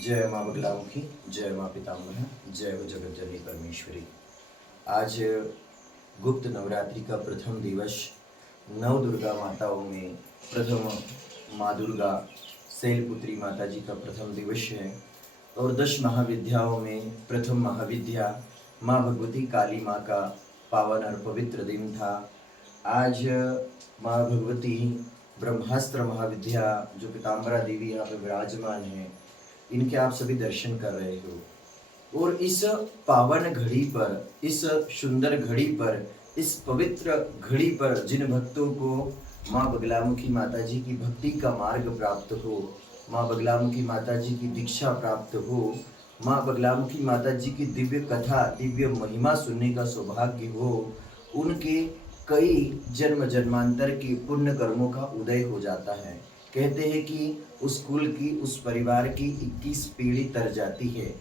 जय माँ बगलामुखी, जय माँ पितामह, जय हो जगत जननी परमेश्वरी। आज गुप्त नवरात्रि का प्रथम दिवस। नव दुर्गा माताओं में प्रथम माँ दुर्गा शैलपुत्री माता जी का प्रथम दिवस है और 10 महाविद्याओं में प्रथम महाविद्या माँ भगवती काली माँ का पावन और पवित्र दिन था। आज माँ भगवती ब्रह्मास्त्र महाविद्या जो पीताम्बरा देवी यहाँ पे विराजमान है, इनके आप सभी दर्शन कर रहे हो। और इस पावन घड़ी पर, इस सुंदर घड़ी पर, इस पवित्र घड़ी पर जिन भक्तों को माँ बगलामुखी माता जी की भक्ति का मार्ग प्राप्त हो, माँ बगलामुखी माता जी की दीक्षा प्राप्त हो, माँ बगलामुखी माता जी की दिव्य कथा, दिव्य महिमा सुनने का सौभाग्य हो, उनके कई जन्म जन्मांतर के पुण्य कर्मों का उदय हो जाता है। कहते हैं कि उस कुल की, उस परिवार की 21 पीढ़ी तर जाती है।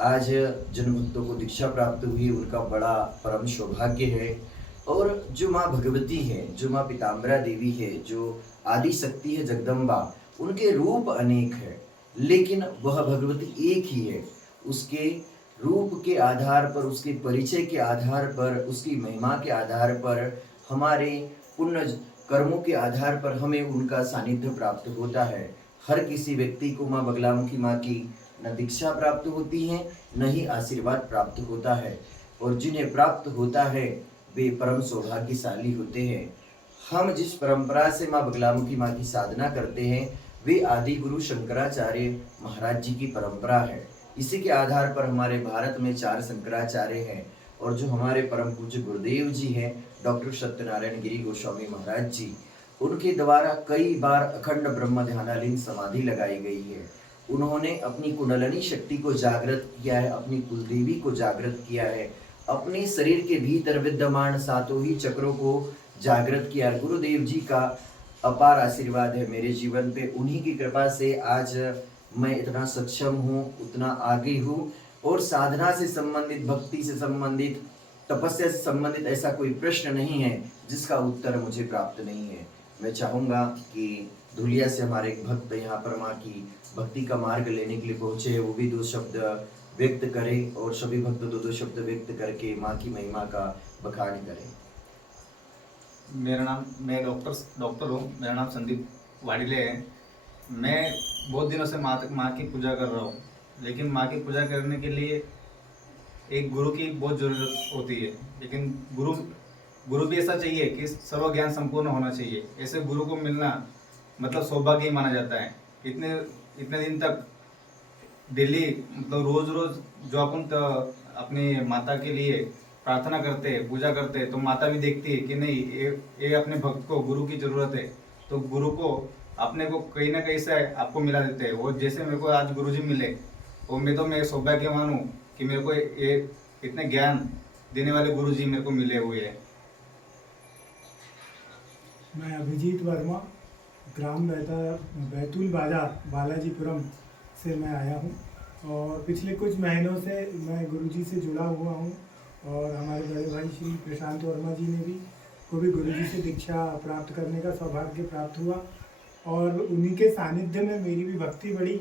आज जिन भक्तों को दीक्षा प्राप्त हुई उनका बड़ा परम सौभाग्य है। और जो माँ भगवती है, जो माँ पीताम्बरा देवी है, जो आदि शक्ति है जगदम्बा, उनके रूप अनेक है लेकिन वह भगवती एक ही है। उसके रूप के आधार पर, उसके परिचय के आधार पर, उसकी महिमा के आधार पर, हमारे पुण्य कर्मों के आधार पर हमें उनका सानिध्य प्राप्त होता है। हर किसी व्यक्ति को माँ बगलामुखी माँ की न दीक्षा प्राप्त होती है, न ही आशीर्वाद प्राप्त होता है। और जिन्हें प्राप्त होता है वे परम सौभाग्यशाली होते हैं। हम जिस परंपरा से माँ बगलामुखी माँ की साधना करते हैं वे आदि गुरु शंकराचार्य महाराज जी की परंपरा है। इसी के आधार पर हमारे भारत में 4 शंकराचार्य हैं और जो हमारे परम पूज्य गुरुदेव जी हैं डॉक्टर सत्यनारायण गिरी गोस्वामी महाराज जी, उनके द्वारा कई बार अखंड ब्रह्म ध्यानालीन समाधि लगाई गई है। उन्होंने अपनी कुंडलिनी शक्ति को जागृत किया है, अपनी कुलदेवी को जागृत किया है, अपने शरीर के भीतर विद्यमान 7 ही चक्रों को जागृत किया। गुरुदेव जी का अपार आशीर्वाद है मेरे जीवन पे। उन्हीं की कृपा से आज मैं इतना सक्षम हूँ, उतना आगे हूँ। और साधना से संबंधित, भक्ति से संबंधित, तपस्या से संबंधित ऐसा कोई प्रश्न नहीं है जिसका उत्तर मुझे प्राप्त नहीं है। मैं चाहूँगा कि धुलिया से हमारे एक भक्त यहाँ पर माँ की भक्ति का मार्ग लेने के लिए पहुँचे हैं, वो भी 2 शब्द व्यक्त करें और सभी भक्त 2-2 शब्द व्यक्त करके माँ की महिमा का बखान करें। मैं डॉक्टर हूँ। मेरा नाम संदीप वाडिले है। मैं बहुत दिनों से माँ की पूजा कर रहा हूँ, लेकिन माँ की पूजा करने के लिए एक गुरु की बहुत ज़रूरत होती है। लेकिन गुरु भी ऐसा चाहिए कि सर्व ज्ञान संपूर्ण होना चाहिए। ऐसे गुरु को मिलना मतलब सौभाग्य ही माना जाता है। इतने दिन तक डेली मतलब रोज जो अपन अपनी माता के लिए प्रार्थना करते हैं, पूजा करते हैं, तो माता भी देखती है कि नहीं ये अपने भक्त को गुरु की जरूरत है, तो गुरु को अपने को कहीं ना कहीं से आपको मिला देते हैं। और जैसे मेरे को आज गुरुजी मिले, और मैं सौभाग्यवान हूँ कि मेरे को ये इतने ज्ञान देने वाले गुरुजी मेरे को मिले हुए हैं। मैं अभिजीत वर्मा, ग्राम बैतूल बाजार बालाजीपुरम से मैं आया हूँ और पिछले कुछ महीनों से मैं गुरुजी से जुड़ा हुआ हूँ। और हमारे बड़े भाई श्री प्रशांत वर्मा जी ने भी गुरुजी से दीक्षा प्राप्त करने का सौभाग्य प्राप्त हुआ और उन्हीं के सानिध्य में मेरी भी भक्ति बढ़ी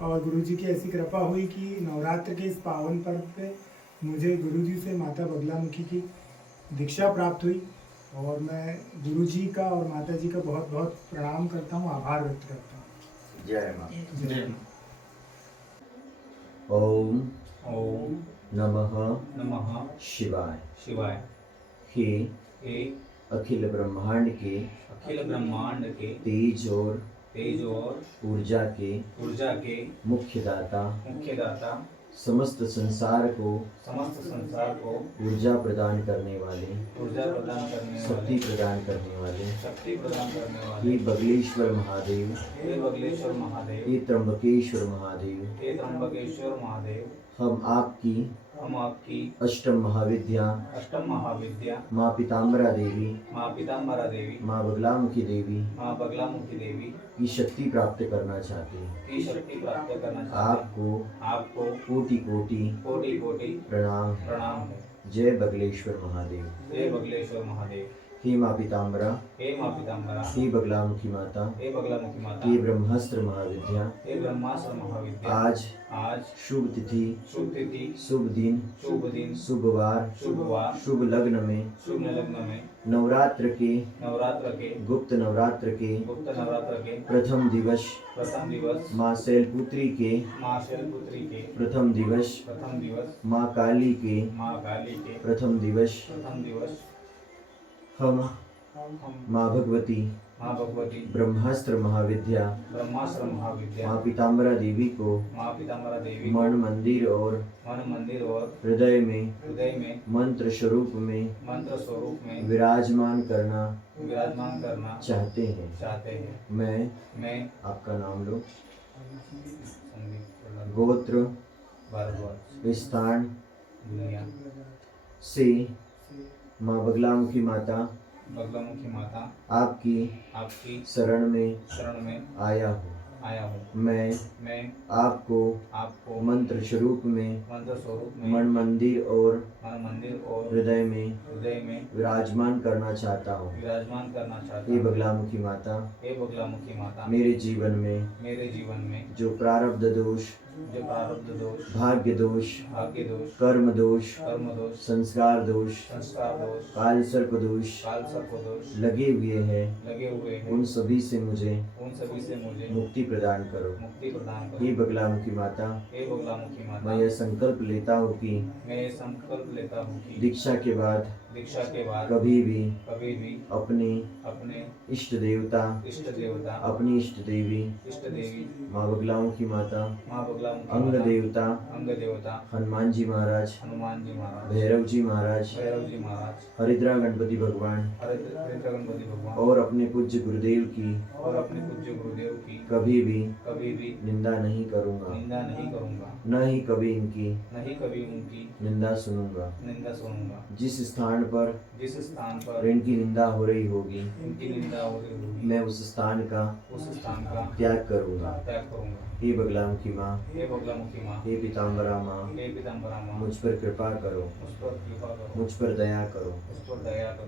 और गुरुजी की ऐसी कृपा हुई कि नवरात्र के इस पावन पर्व पे मुझे गुरुजी से माता बगलामुखी की दीक्षा प्राप्त हुई। और मैं गुरुजी का और माता जी का बहुत बहुत प्रणाम करता हूँ, आभार व्यक्त करता हूँ। जय माँ। जय ओम ओम नमः शिवाय। शिवाय। हे हे अखिल ब्रह्मांड के तेज और ऊर्जा के मुख्य दाता समस्त संसार को ऊर्जा प्रदान करने वाले, शक्ति प्रदान करने वाले हे बगलेश्वर महादेव, हे त्र्यंबकेश्वर महादेव, हम आपकी अष्टम महाविद्या माँ पीताम्बरा देवी, माँ बगलामुखी देवी की शक्ति प्राप्त करना चाहते हैं। आपको कोटि कोटि प्रणाम। जय बगलेश्वर महादेव। हे माँ पीताम्बरा, हे माँ पीताम्बरा, हे बगलामुखी माता, हे बगलामुखी माता, हे ब्रह्मास्त्र महाविद्या, हे ब्रह्मास्त्र महाविद्या, आज आज शुभ तिथि, शुभ तिथि, शुभ दिन, शुभ दिन, शुभ वार, शुभ वार, शुभ लग्न में, शुभ लग्न में, नवरात्र के गुप्त नवरात्र के प्रथम दिवस, माँ शैलपुत्री के प्रथम दिवस, माँ काली के प्रथम दिवस, हम माँ भगवती ब्रह्मास्त्र महाविद्या माँ पीताम्बरा देवी को मन मंदिर और हृदय में मंत्र स्वरूप में विराजमान करना चाहते हैं। मैं आपका नाम लो, गोत्र, स्थान से माँ बगलामुखी माता आपकी शरण में आया हूँ। मैं आपको मंत्र स्वरूप में मन मंदिर और हृदय में विराजमान करना चाहता हूँ। हे बगलामुखी माता, मेरे जीवन में जो प्रारब्ध दोष, भाग्य दोष, कर्म दोष, संस्कार दोष, काल सर्प दोष लगे हुए हैं, उन सभी से मुझे मुक्ति प्रदान करो। हे बगलामुखी माता, मैं यह संकल्प लेता हूँ कि दीक्षा के बाद कभी भी अपने इष्ट देवता, अपनी इष्ट देवी माँ बगलामुखी माता, अंग देवता हनुमान जी महाराज, भैरव जी महाराज, हरिद्रा गणपति भगवान और अपने पूज्य गुरुदेव की कभी भी निंदा नहीं करूँगा, न ही कभी इनकी निंदा सुनूंगा। जिस स्थान पर इनकी निंदा हो रही होगी, मैं उस स्थान का त्याग करूँगा। हे बगलामुखी माँ, हे पीताम्बरा माँ, मुझ पर कृपा करो, मुझ पर दया करो।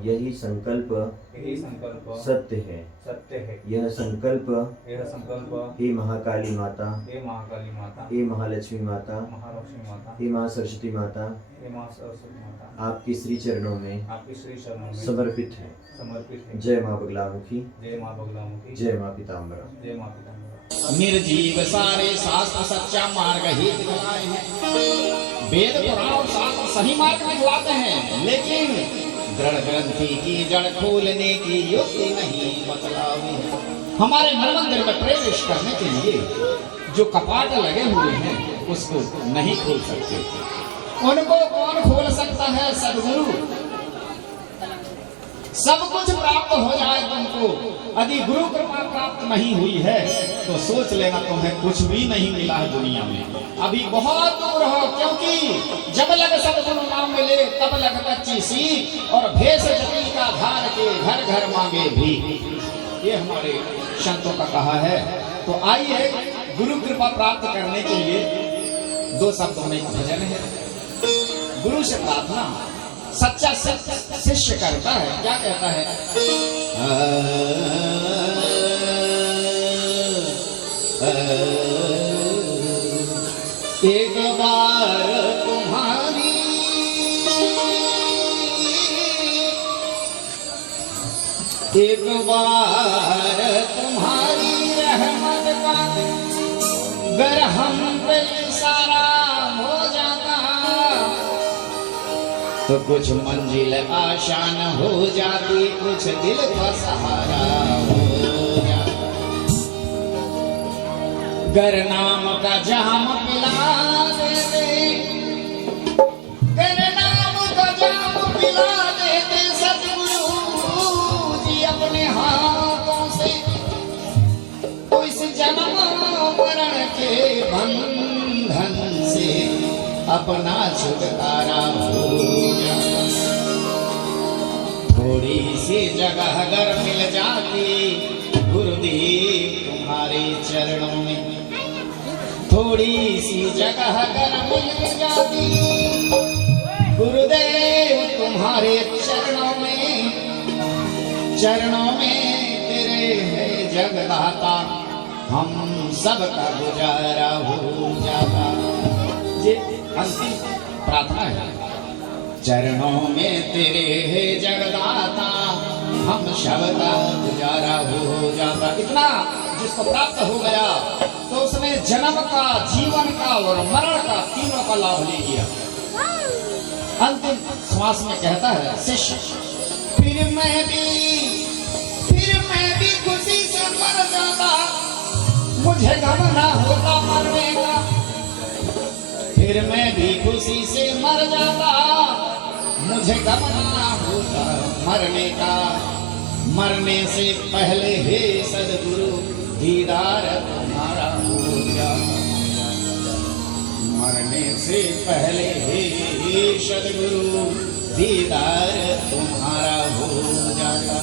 यही संकल्प सत्य है। यह संकल्प हे महाकाली माता, हे महालक्ष्मी माता, हे माँ सरस्वती माता आपके श्री चरणों में समर्पित है। जय माँ बगलामुखी, जय माँ पीताम्बरा। निर्जीव सारे शास्त्र सच्चा मार्ग ही दिखलाए हैं। वेद पुराण और शास्त्र सही मार्ग दिखलाते हैं, लेकिन दृढ़ ग्रंथि की जड़ खोलने की युक्ति नहीं बतलावी है। हमारे मन मंदिर में प्रवेश करने के लिए जो कपाट लगे हुए हैं उसको नहीं खोल सकते। उनको कौन खोल सकता है? सदगुरु। सब कुछ प्राप्त हो जाए तुमको, यदि गुरु कृपा प्राप्त नहीं हुई है तो सोच लेना तुम्हें कुछ भी नहीं मिला है दुनिया में। अभी बहुत दूर हो, क्योंकि जब लग सदगुरु नाम मिले तब लग कच्ची सीख और भेष जमीन का धार के घर घर मांगे भी। ये हमारे संतों का कहा है। तो आइए गुरु कृपा प्राप्त करने के लिए दो शब्दों में भजन है। गुरु से प्रार्थना सच्चा शिष्य करता है। क्या कहता है? एक बार तुम्हारी रहमत का गर हम पे सारा हो जाता तो कुछ मंजिल आसान हो जाती, कुछ दिल का सहारा हो जाता। गर नाम का जाम पिला देते, गर नाम का जाम पिला देते सतगुरु जी अपने हाथों से, तो इस जन्म मरण के बंधन से अपना छुटकारा हो जाता। थोड़ी सी जगह अगर मिल जाती गुरुदेव तुम्हारे चरणों में, थोड़ी सी जगह अगर मिल जाती गुरुदेव तुम्हारे चरणों में, चरणों में तेरे है जगदाता, हम सबका गुजारा हो जाता। ये अंतिम प्रार्थना है। चरणों में तेरे है जगदाता, हम सबका गुजारा हो जाता। इतना जिसको प्राप्त हो गया तो उसने जन्म का, जीवन का और मरण का, तीनों का लाभ ले लिया। अंतिम श्वास में कहता है शिष्य, फिर मैं भी खुशी से मर जाता, मुझे गम ना होता मरने का। फिर मैं भी खुशी से मर जाता, मुझे गम ना होता मरने का। मरने से पहले हे सद्गुरु दीदार तुम्हारा हो जाता। मरने से पहले हे सद्गुरु दीदार तुम्हारा हो जाता।